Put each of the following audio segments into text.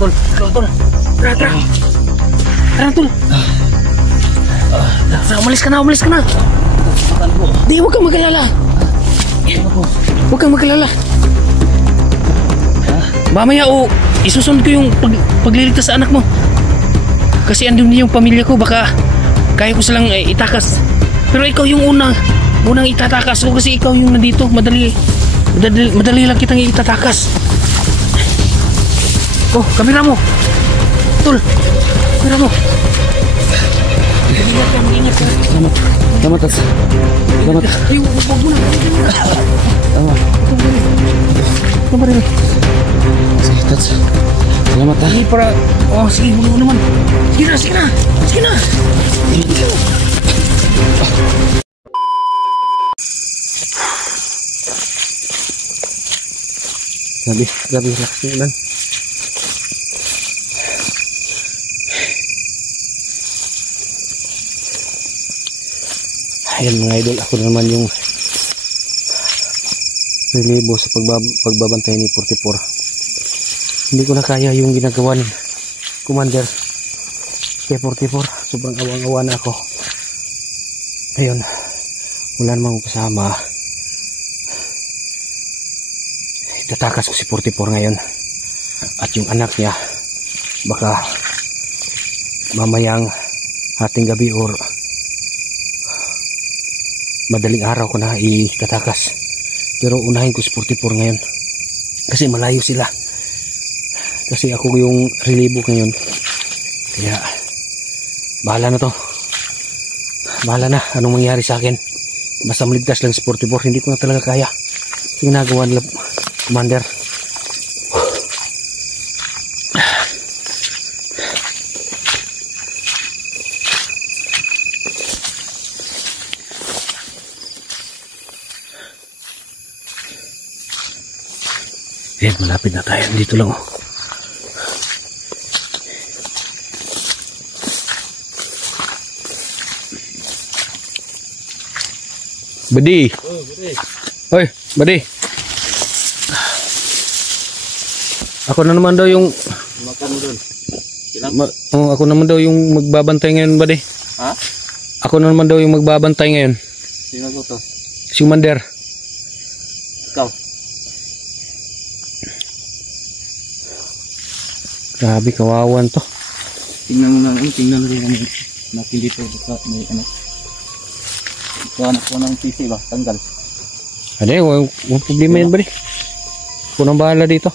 tol. Tara, tara. Tara, tol. Umalis ka na. Di, huwag kang mag-alala. Huwag kang mag-alala. Mamaya isusunod ko yung pagliligtas sa anak mo. Kasi andun yung pamilya ko, baka kaya ko silang itakas. Pero ikaw yung unang itatakas ko kasi ikaw yung nandito. Madali lang kitang itatakas. Oh, kamera mo. Tol, kamera mo. Mag-ingat ka. Salamat, Tats. Salamat. Ayaw, huwag mo na. Tama. Tama rin. Sige, Tats. Salamat, ha. Hindi para... Oh, sige, huwag mo naman. Sige na. Grabe, relax yung ulan. Ayan mga idol, ako naman yung relibo sa pagbabantay ni 44. Hindi ko na kaya yung ginagawa ni Commander kay 44. Sobrang awang-awa na ako. Ayun, wala namang kasama. Tatakas ko si 44 ngayon. At yung anak niya, baka mamayang hating gabi or madaling araw ko na itatakas. Pero unahin ko si 44 ngayon. Kasi malayo sila. Kasi ako yung relibo ngayon. Kaya bahala na to. Bahala na anong mangyari sa akin. Basta maligtas lang si 44. Hindi ko na talaga kaya ginagawa nila, Commander. Malapit na tayo. Dito lang, oh. Badi. Hoy, Badi. Ako na naman daw yung ako naman daw yung magbabantay ngayon, Badi. Ha? Ako na naman daw yung magbabantay ngayon. Sino ko to? Si Commander. Ikaw. Grabe, kawawan to. Tingnan rin namin. Nakin dito may anak. Ito anak ko ng PC ba? Tanggal. Ano eh, walang problema yan, Badi. Ako nang bahala dito.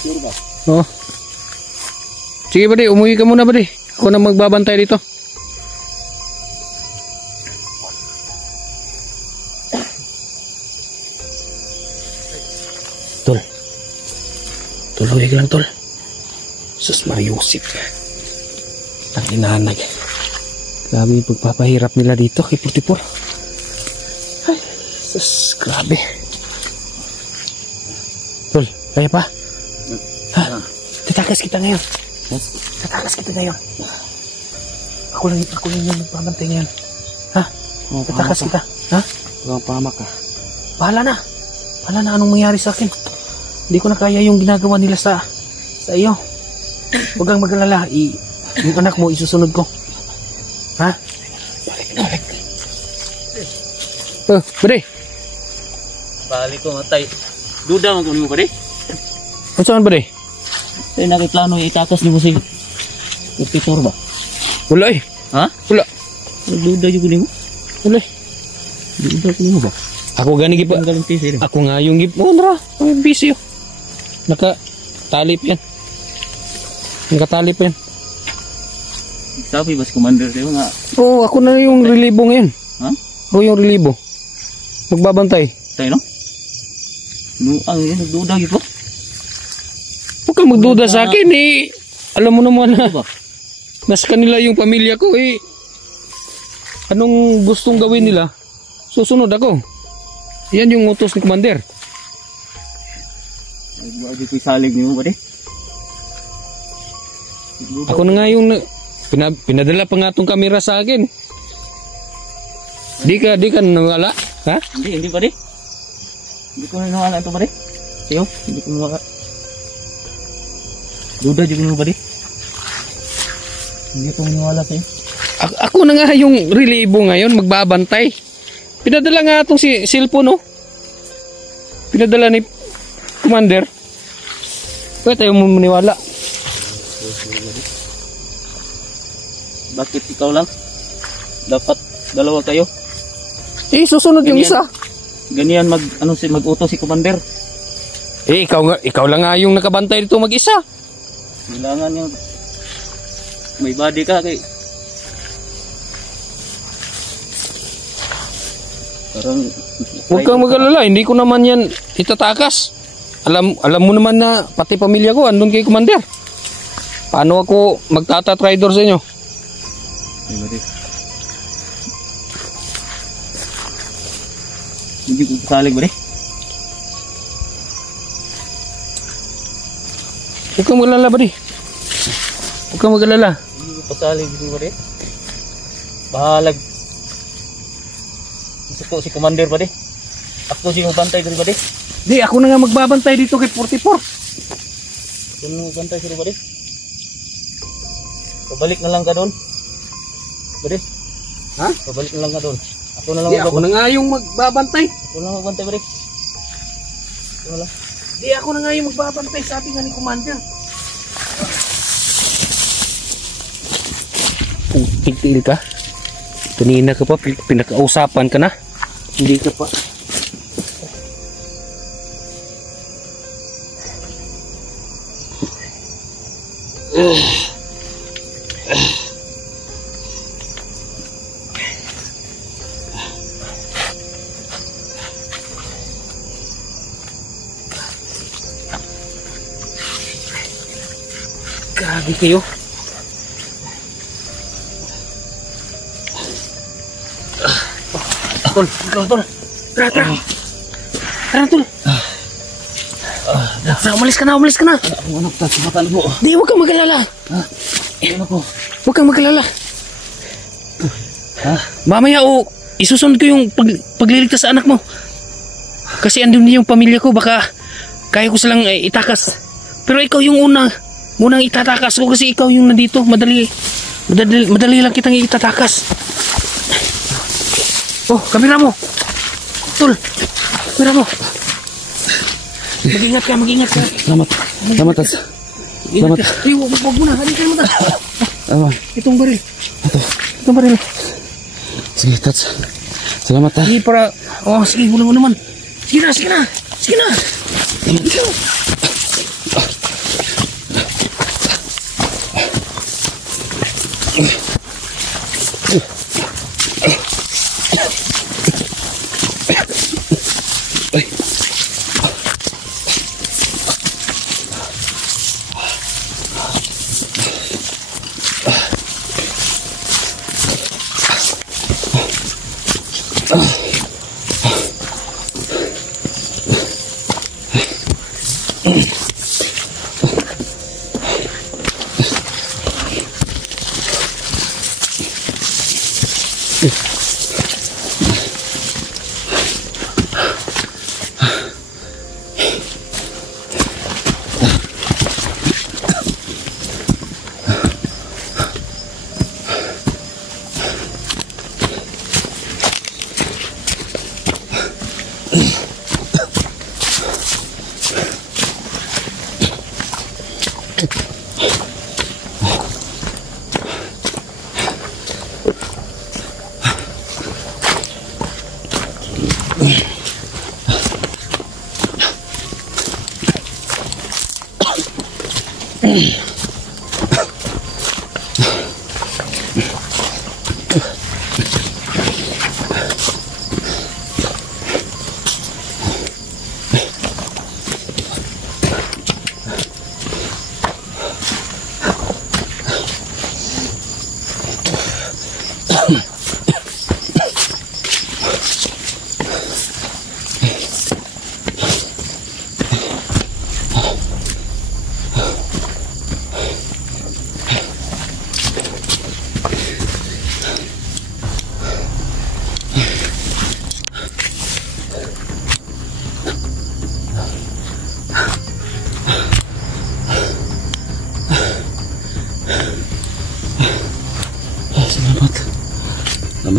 Sure ba? Oo. Sige, Badi, umuwi ka muna, Badi. Ako nang magbabantay dito. Tuloy ka lang, tol. Sus Mariusip. Ang inanag. Grabe yung pagpapahirap nila dito kay 44. Ay, sus, grabe. Tol, kaya pa? Ha? Tatakas kita ngayon. Ako lang yung magpamantay ngayon. Ha? Tatakas kita. Ha? Huwag pahamak ka. Bahala na anong mangyari sa akin. Hindi ko na kaya yung ginagawa nila sa iyo. Huwag kang mag-alala. Yung anak mo, isusunod ko. Ha? Balik. Bade. Balik ko matay. Duda mo kung mo, Bade. Ano saan, Bade? Sa'yo nakiplano itakas ni mo si 44 ba? Wala eh. Ha? Wala. Duda yung kunin mo? Wala eh. Duda kunin mo ba? Ako gani gipa. Ako nga yung gipa. Nara. Ang busy oh. Nakatalip yan. Sabi ba si Commander kayo nga? Oo, ako na yung relibo ngayon. Ha? Ako yung relibo. Magbabantay. Tayo no? Ang yan, nagduda yun po? Huwag kang magduda sa akin eh. Alam mo naman na nasa kanila yung pamilya ko eh. Anong gustong gawin nila? Susunod ako. Yan yung utos ni Commander. Bakit ito isalig niyo ba, Bade? Ako na nga yung pinadala pa nga itong kamera sa akin. Di ka nawala? Ha? Hindi, Bade. Hindi ko nawala ito, Bade. sa'yo. Hindi ko maka... Duda juga mo ba di? Hindi ko maniwala sa'yo. Ako na nga yung relibo ngayon, magbabantay. Pinadala nga itong si cellphone, no? Pinadala ni Commander. Kaya tayo mo maniwala. Bakit ikaw lang? Dapat dalawa kayo. Eh, susunod yung isa. Ganyan mag-utos si Commander. Eh, ikaw lang nga yung nakabantay dito mag-isa. Kailangan yung may body ka kay parang Huwag kang mag-alala, hindi ko naman yan itatakas. Alam mo naman na pati pamilya ko andun kay Commander. Paano ako magtata-traitor sa inyo? Hindi ko kasalig ba di? Huwag kang mag-alala ba di? Huwag kang mag-alala. Hindi ko kasalig ba di? Bahalag. Gusto ko si Commander ba di? Ako si magbantay ba di? Di, ako na nga magbabantay dito kay 44. Ako na magbantay ba di? Pabalik na lang ka doon. Ba di? Ha? Pabalik na lang ka doon. Ako na lang Di, ako na nga yung magbabantay. Ako na magbantay ba di? Ako na lang. Di, ako na nga yung magbabantay, sabi nga ni Commander. Putik-til ka. Kanina ka pa, pinakausapan ka na. Hindi ka pa. Grabe kayo. Tol, tol. Tara. Tara, tol. Umalis ka na. Ano ka? Sumatan po. Di, huwag kang mag-alala. Ano po? Huwag kang mag-alala. Ha? Mamaya isusunod ko yung pagliligtas sa anak mo. Kasi andun yung pamilya ko, baka kaya ko silang itakas. Pero ikaw yung munang itatakas ko kasi ikaw yung nandito. Madali lang kitang itatakas. Oh, kamera mo. Tol, kamera mo. Mag-ingat ka. Selamat. Ingat ka. Ay, huwag mo na. Halika mo na. Itong baril. Itong baril. Sige, Tats. Salamat ha. Sige, para... Oh, sige, wala mo naman. Sige na.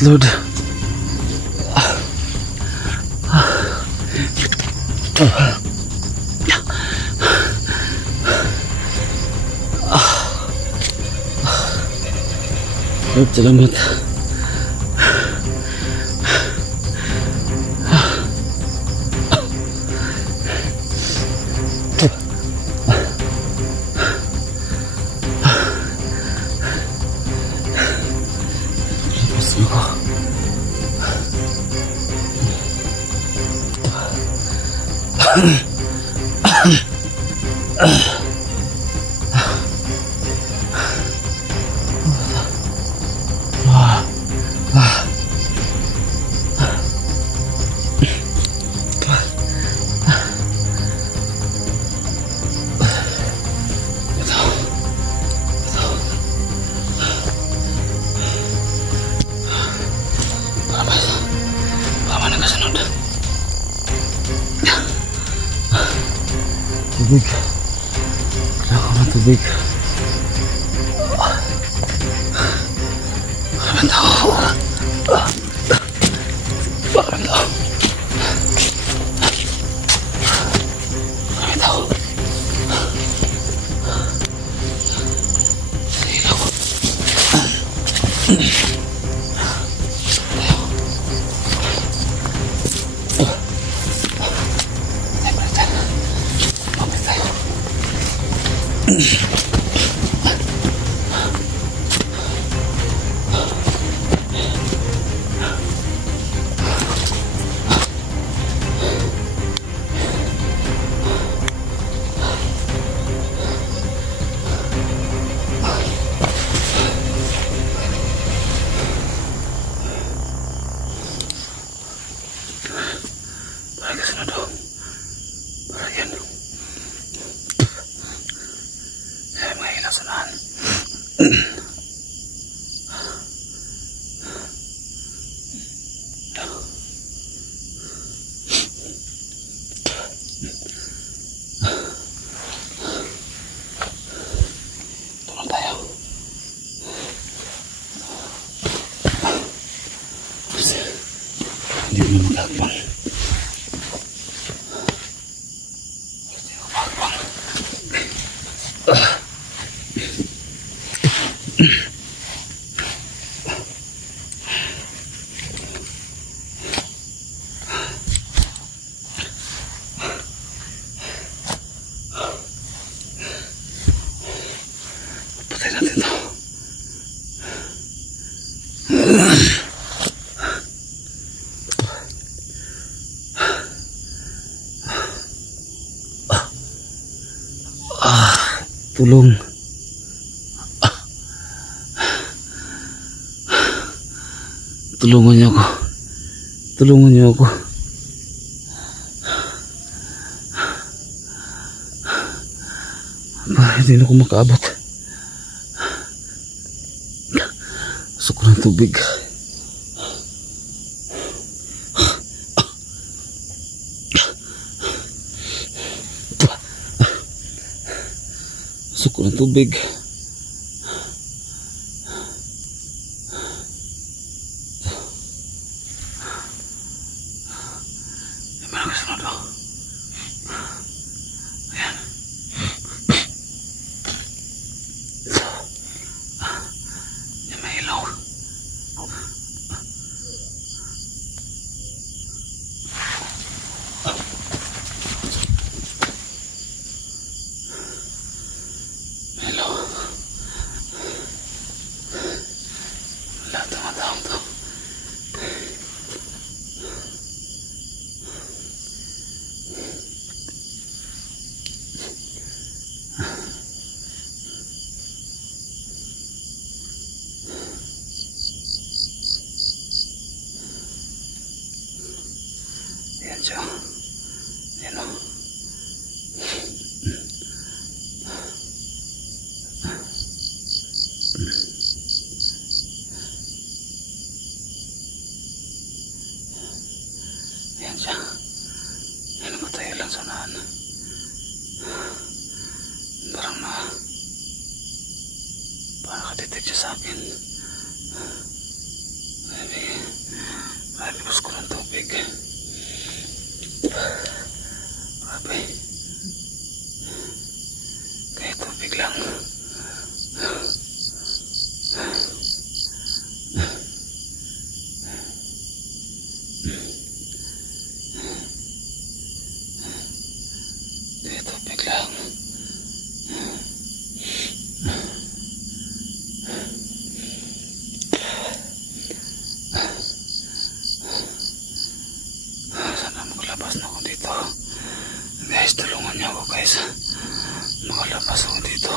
Salamat, Lord. Lord, salamat. Lepas ako. Tubig. Kailangan ko ng tubig. Maraming tao. Maraming tao. Maraming tao. Ilaw. Hindi ko na magkakbang. Hindi ko magkakbang. Patay natin ito. Tulong. Tulungan niyo ako. Tulungan niyo ako. Hindi na ako makaabot. Gusto ko ng tubig. Gusto ko ng tubig. Yan siya. Yan o. Yan siya. Yan ang tayo lang sa unahan. Parang nakadetect siya sa akin. Grabe. Kaya tubig lang. Kaya tubig lang. Sana maglabas na ako dito. Guys, tulungan niyo ako guys. Makalabas ako dito.